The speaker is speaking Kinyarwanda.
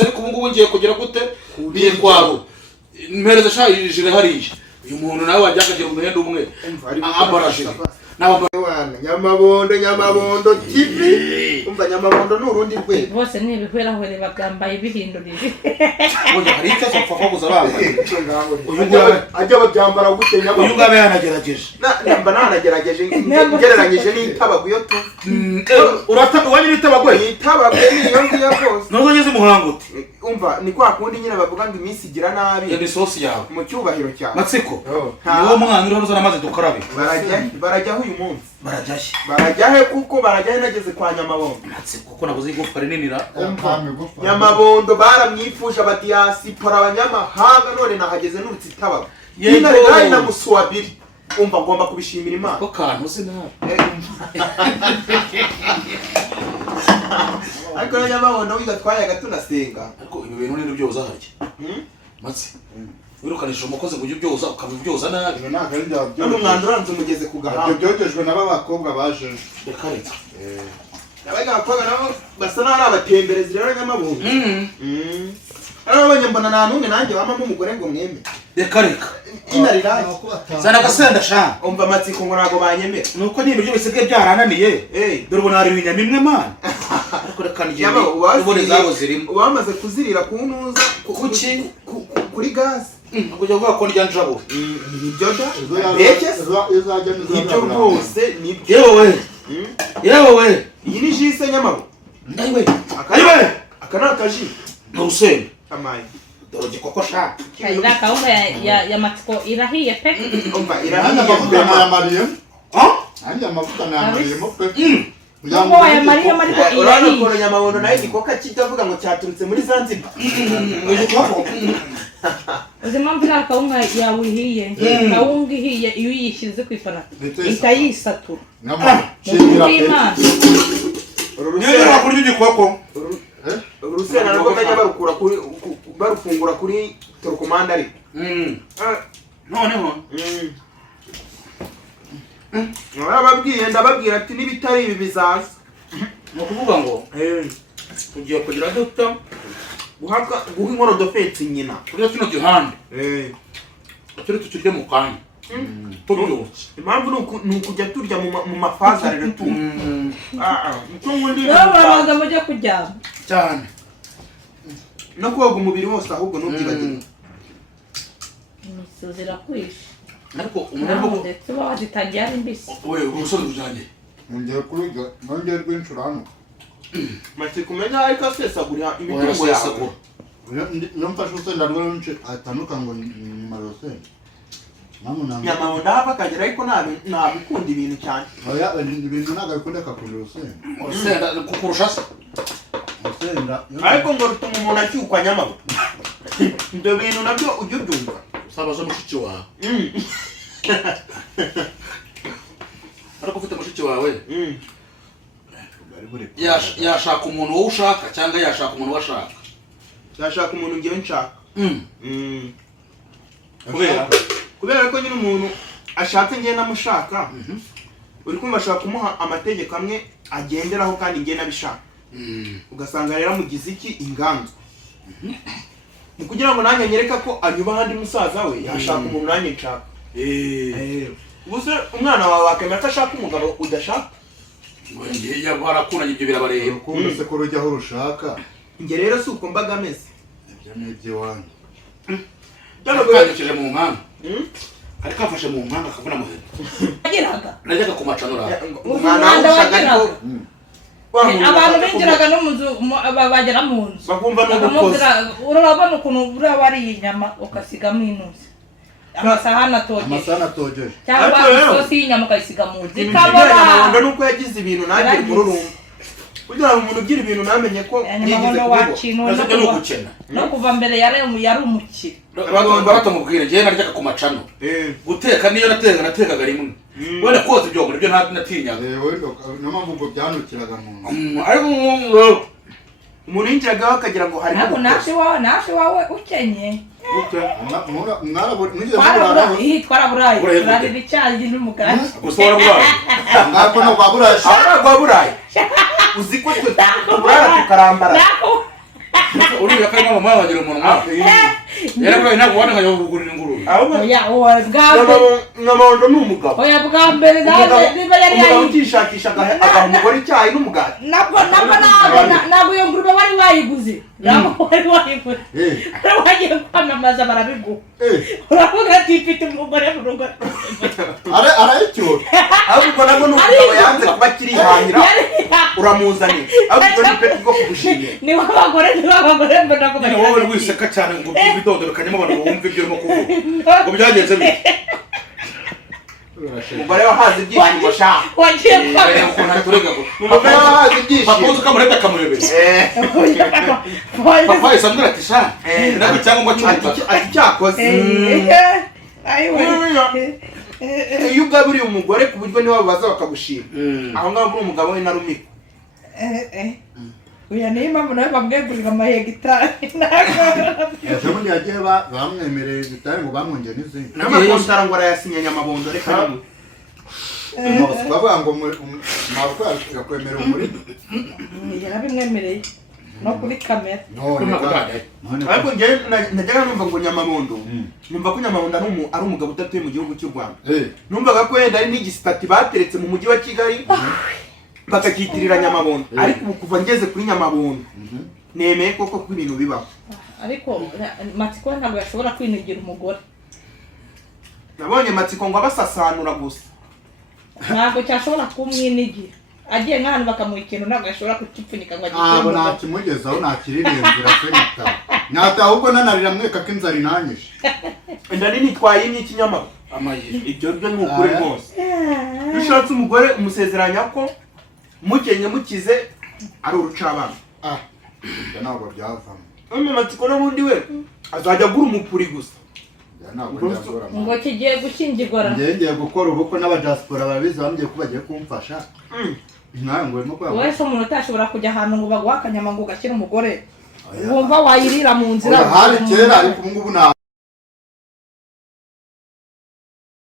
ariko ubu ngubu ngiye kugira gute niye kwabo mpereza sha ijire hariye uyu muntu nawe wajyagaje mu mwenda umwe ambaraje Nyamabondo TV umva Nyamabondo n'urundi rwe bose ni ibihwera hwere bagambaye bihindurije oya hari icyo apfa kuza banga uyu ajya babyambara gute Nyamabondo uyu ngabe yanagerageje namba nanagerageje ngereranyije n'itabaguyo tu uratabe wanye n'itabaguye itabaguye niyo ngiye rwose nozo ngeze muhanguti umva ni kwa kundi nyine bavuga ngo iminsi igira nabi ya bisosi yawe mu cyubahiro cyawe matsiko niwo mwana uriho uzana maze dukarabe barajya uyu munsi barajyahe kuko barajyahe nageze kwa Nyamabondo matsiko kuko nabuze igufwa rinini Nyamabondo baramwifuje abadiyasipora abanyamahanga none nahageze n'urutsi itabaga yinari na muswabiri umva ngomba kubishimira Imana ko kantu uzi nawe ariko Nyamabondo wigatwaye tunasenga ariko ibi bintu ni byo uzaharya matsi wirukanisha umukozi ngo ujye byoza ukabibyoza nabi none umwanda uranze umugeze ku gahanga byogejwe naba bakobwa baje bekaretse abaga bakobwa nabo basa n'ari abatemberezi rero Nyamabondo abanye mbona nta numwe nanjye wamamo umugore ngo mweme bekareka inariraye sana gasenda sha umva matsiko ngo nago banyemera nuko ni ibyo bisigaye byarananiye dore ubona hari ibinyama imwe man ariko reka ngiye ubone zabo zirimo wamaze kuzirira kunuza kuki kuri gas kujya kuvuga ko ndya njabo nibyo da ibyo rwose nibyo yewe iyi ni jise Nyamabondo ayiwe akana akaji n'urusenda amaye dore gikoko sha ira kaunga ya matsiko irahiye pe umva amavuta na Mariya andi amavuta na Mariya mope Ngo ya Mariya mariko irahiye urabona Nyamabondo nayo gikoka kitavuga ngo cyaturutse muri Zanzibar ngikoko uzimambi ira kaunga ya wihiye kaunga ihiye iyo yishize ku ifaranga itayisatura namo niyo bakuri igikoko urusenda narwo kajya barukura kuri barufungura kuri Torukomanda ari noneho ababwiye ndababwira ati nibitari ibi bizaza no kuvuga ngo ugiye kugira dukta guha inkoro dofetse nyina kuri kino gihande turi tukirye mu kanya tubyutse impamvu ni ukujya turya mu mafaza rero tu baraza mujye kuryama cyane no koga umubiri wose ahubwo ntubyibagirwe imisozi irakwishe ariko umuntu ndetse bazitangiye ari mbisi we umusore ujanye ngiye kuruga nongeye rw'inshurano maze kumenya ariko asesagura imitungo yawe iyo mfashe urusenda rwinshi atanuka ngo ni marosenda Nyamabondo hava akagera ariko ntabikunda ibintu cyane oya ibintu ntabwo bikunda akakunda urusenda kukurusha se urusenda ariko ngo rutuma umuntu acyukwa Nyamabondo ibyo bintu nabyo ujya ubyumva sabaza mushiki wawe ariko ufite mushiki wawe yashaka umuntu wowe ushaka cyangwa yashaka umuntu washaka yashaka umuntu ngewe nshaka kubera ko nyine umuntu ashatse ngewe namushaka uri kumva ashaka kumuha amategeko amwe agenderaho kandi ngewe nabishaka ugasanga rero amugize iki inganzo ni kugira ngo nanjye nyereka ko anyubaha andi musaza we yashaka umuntu nanjye nshaka ubuse umwana wawe wakemera ko ashaka umugabo udashaka barakuranye ibyo birabareba ukunde se ko rujya aho urushaka njye rero si uko mbaga ameze ibyo ni iby'iwanyu kandikije mu mpanga ariko afashe mu mpanga akavuna muhera najyaga ku macanura umwana wagiraga abantu binjiraga no mu nzu bagera mu nzu bakumva n'ubukozi urabona ukuntu buriya wariye inyama ukasigamo inuzi amasahani atogeje cyangwa isosi y'inyama ukayisiga mu nzu Nyamabondo nuko yagize ibintu nanjye mururumba kugira ngo umuntu ugira ibintu namenye ko Nyamabondo wakintu no kuva mbere yari umukire batamubwira njyewe naryaga ku macano guteka niyo natekaga rimwe wenda koza ibyo nibyo natinyaga niyo mpamvu ngo byanukiraga mu nzu ariko umuntu yinjiragaho akagira ngo harimo ubukozi nawe wawe ukenye twaraburaye turari bicyayi n'umugani gusa waraburaye ngako no kwaburaye uzi ko twe tuburara tukarambara uriya kandi mama wagira umunwa yarabaye ntabwo ubona nka yogurira ingurube oya bwa nyamabondo ni umugabo oya bwa mbere niba yari umugabo utishakisha agaha umugore icyayi n'umugati ntabwo iyo ngurube wari wayiguze ntabwo wari wayiguze wagiye kwamamaza barabiguha uravuga ati mfite umugore mu rugo arayicyura ahubwo nabwo ni umugabo yanze kuba akirihahira uramuzaniye ahubwo ni peti bwo kugushimira niba abagore mbona ko nyine wowe wiseka cyane ngo bidodorokanyemo abantu bumve ibyo urimo kuvuga ngo byagenze bite umugore wahaze ibyishimo shaka wagiye umugore wahaze ibyishimo papa uzi ko amurebe akamurebera papa yahise ambwira ati sha ntabwo icyangombwa cy'ubutaka ati cyakoze iyo ugaburiye umugore ku buryo niba babaza bakagushima aho ngaho uri umugabo we na rumiko uya niyo mpamvu nawe bamwegurira amahegitari ejo bundi yagiye bamwemereye hegitari ngo bamwongere n'izindi n'amakontara ngo arayasinye nyamabondo reka bavuga ngo ntabwo yakwemerera umurimo yarabimwemereye no kuri kamera ariko njyewe najyaga numva ngo nyamabondo numva ko nyamabondo ari umugabo udatuye mu gihugu cy'u Rwanda numvaga ko wenda ari n'igisitati bateretse mu mujyi wa Kigali bakakitirira nyamabondo ariko ubu kuva ngeze kuri nyamabondo nemeye koko ko ibintu bibaho ariko Matsiko ntabwo yashobora kwinigira umugore nabonye Matsiko ngo abasasanura gusa ntabwo cyashobora kumwinigira agiye nk'ahantu bakamuha ikintu ntabwo yashobora kukipfunyika ngo agikore ntabwo nakimugezaho nakiririmbira se nataha ahubwo nanarira mweka ko inzara inanyishe inda nini twayimye ikinyamaro ibyo byo ni ukuri rwose iyo ushatse umugore umusezeranya ko mukenye mukize ari urucabana ibyo ntabwo byavamo Matsiko n'ubundi we azajya agura umupuri gusa ngo kigiye gushyingirwa ngiye gukora ubukwe n'abadiaspora barabizi bambwiye ko bagiye kumfasha nkawe ngo urimo kwagura wese umuntu utashobora kujya ahantu ngo baguhe akanyama ngo ugashyire umugore wumva wayirira mu nzira hari kera ariko ubu ngubu